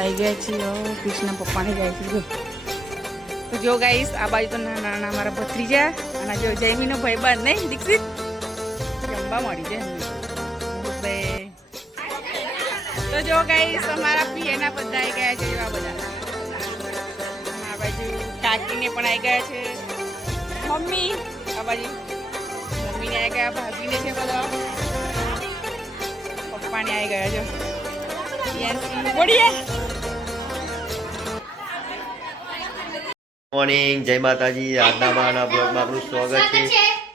આવી ગયા છીએ કૃષ્ણ પપ્પાને જાય છે જો. તો જો ગાઈસ આ બાજુ તો નાના નાના અમારા ભત્રીજા અને જો જયમીનો ભાઈબંધ નહીં દીક્ષિત જમવા મળી જાય. તો જો ગાઈસ અમારા પિયરના બધા આવી ગયા છે એવા બધા. આ બાજુ કાકીને પણ આવી ગયા છે, મમ્મી આ બાજુ મમ્મીને આવી ગયા, ભાભીને છે બધા, પપ્પાને આવી ગયા જો. મોર્નિંગ, જય માતાજી. આજના માના બ્લોગમાં આપણું સ્વાગત છે.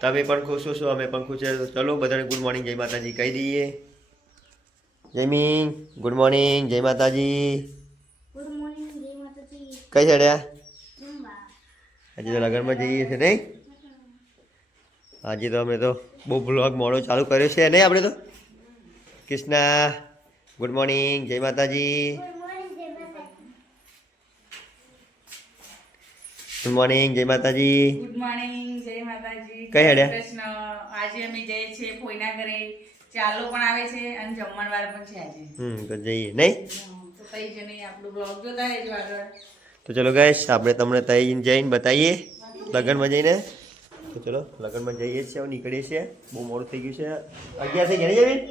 તમે પણ ખુશ છો, અમે પણ ખુશ છે. ચલો બધાને ગુડ મોર્નિંગ, જય માતાજી કહી દઈએ. જયમીન ગુડ મોર્નિંગ, જય માતાજી. ગુડ મોર્નિંગ, જય માતાજી. કઈ ચડ્યા? જમવા. આજે તો લગનમાં જઈએ છે નહીં? આજે તો અમે તો બહુ બ્લોગ મોડો ચાલુ કર્યો છે નહીં આપણે તો. કૃષ્ણા ગુડ મોર્નિંગ, જય માતાજી. ગુડ મોર્નિંગ, જય માતાજી. ગુડ મોર્નિંગ, જય માતાજી. ગુડ મોર્નિંગ, જય માતાજી. કઈ હેડ્યા? કૃષ્ણ આજે અમે જઈએ છીએ ફોઈના ઘરે, ચાલો પણ આવે છે અને જમણવાર પણ છે આજે. તો જઈએ નહીં? તો તઈ જઈને આપણું બ્લોગ જોતા રહેજો આગળ. તો ચલો ગાઈસ આપણે તમને ત્યાં જઈને બતાવીએ લગ્નમાં જઈને. તો ચલો લગ્નમાં જઈએ છીએ, હવે નીકળીએ છીએ. બહુ મોડું થઈ ગયું છે, 11 થઈ ગયા નહીં?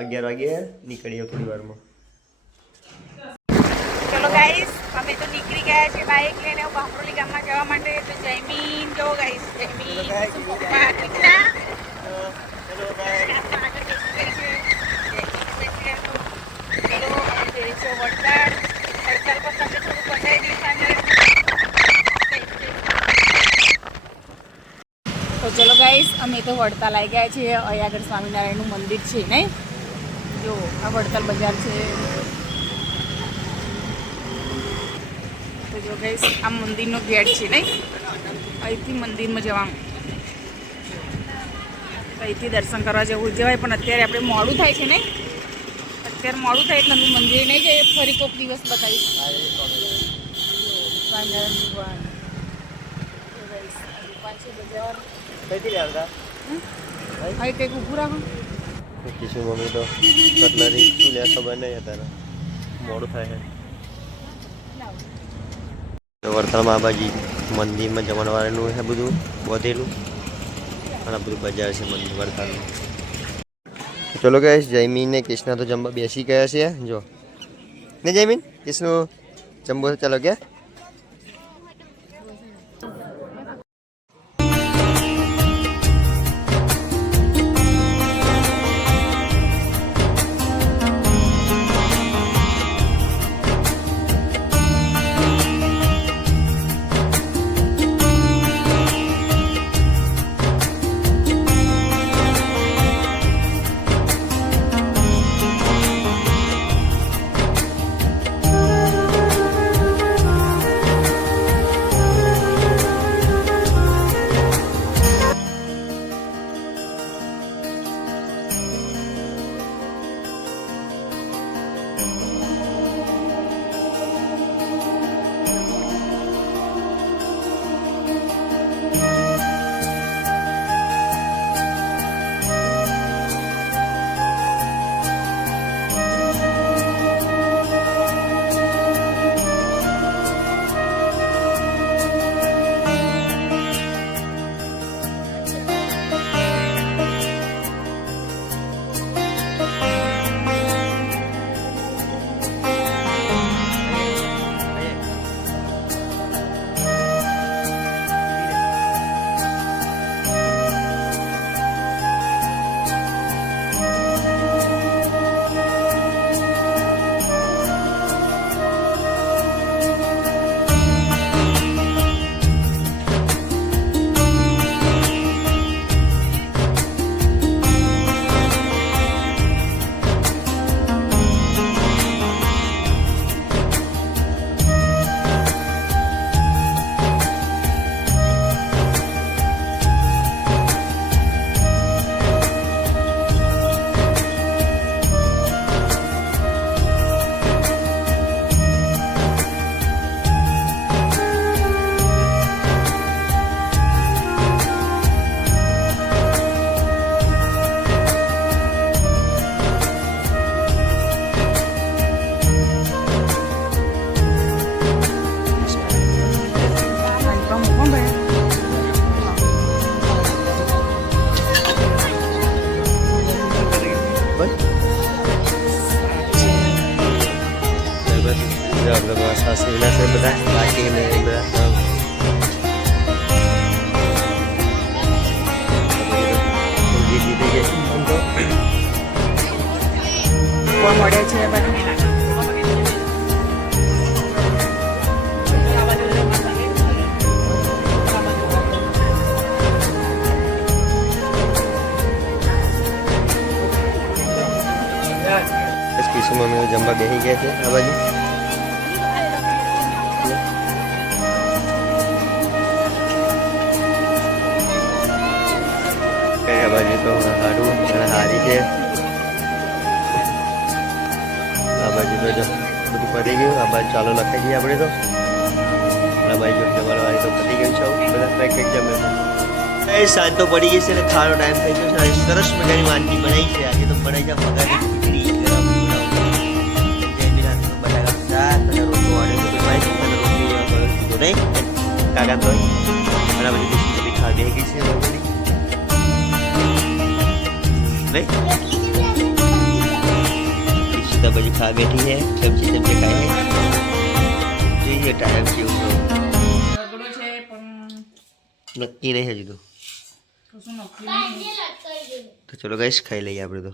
11 વાગે નીકળીએ થોડી વારમાં. ચલો ગાઈસ અમે તો નીકળી ગયા છે બાઇક લઈને બાપરોલી ગામમાં જવા માટે. તો જયમીન જો ગાઈસ, જયમીન પપ્પા કૃષ્ણા તો ચલો ગાઈસ અમે તો વડતાલ આવી ગયા છીએ. અહીંયા આગળ સ્વામિનારાયણનું મંદિર છે નહીં? જો આ વડતાલ બજાર છે. તો જો ગાઈસ આ મંદિરનો ગેટ છે નહીં? અહીંથી મંદિરમાં જવાનું, અહીંથી દર્શન કરવા જવું જવાય. પણ અત્યારે આપણે મોડું થાય છે નહીં? અત્યારે મોડું થાય એટલે અમે મંદિરે નહીં જઈએ, ફરી કોઈક દિવસ બતાવીશ. સ્વામિનારાયણ ભગવાન દુકાન છે બજાર. કઈથી લાવતા? હવે કંઈક ઊભું રાખો. કીશું મમ્મી તો કટલરી શું લે ખબર નહીં અત્યારે મોડું થાય છે. વડતાલમાં આ બાજુ મંદિરમાં જમણવારનું છે બધું બોધેલું અને આ બધું બજાર છે મંદિર વડતાલનું. ચલો ગાઈસ જયમીન ને કૃષ્ણા તો જમવા બેસી ગયા છે જો ને. જયમીન કૃષ્ણ જમવો ચાલો ગયા. જો આપણે સાસરીના છે બધા બાકી ને બધા કોણ મળે છે બધું કિશુમાં અમે જમવા બેસી ગયા છે આ બાજુ આ બાજુ તો હારું અને હારી છે આ બાજુ તો જો બધું પતી ગયું આ બાજુ ચાલો લખાઈ દઈએ આપણે તો આ બાજુ જમણવાળી તો પતી ગયું છે બધા કંઈક કંઈક જમે એ સાંજ તો પડી ગઈ છે ને ખાવાનો ટાઈમ થઈ ગયો છે સરસ મજાની વાનગી બનાવી છે આજે તો બનાવી છે મગાની ખીચડી ગરમ બટાકા શાક અને રોટલો વાળે રોટલી નહીં કાકા તો અને બધી ખીચડી ખાધી ગઈ છે નહીં ઈશિતા પછી ખા બેઠી है सब्जी सब्जी खाए જોઈએ ટાઈમ કેવું ઝઘડો છે પણ નક્કી નહીં હજુ તો કશું નક્કી નહીં. તો ચલો ગાઈસ ખાઈ લઈએ આપણે તો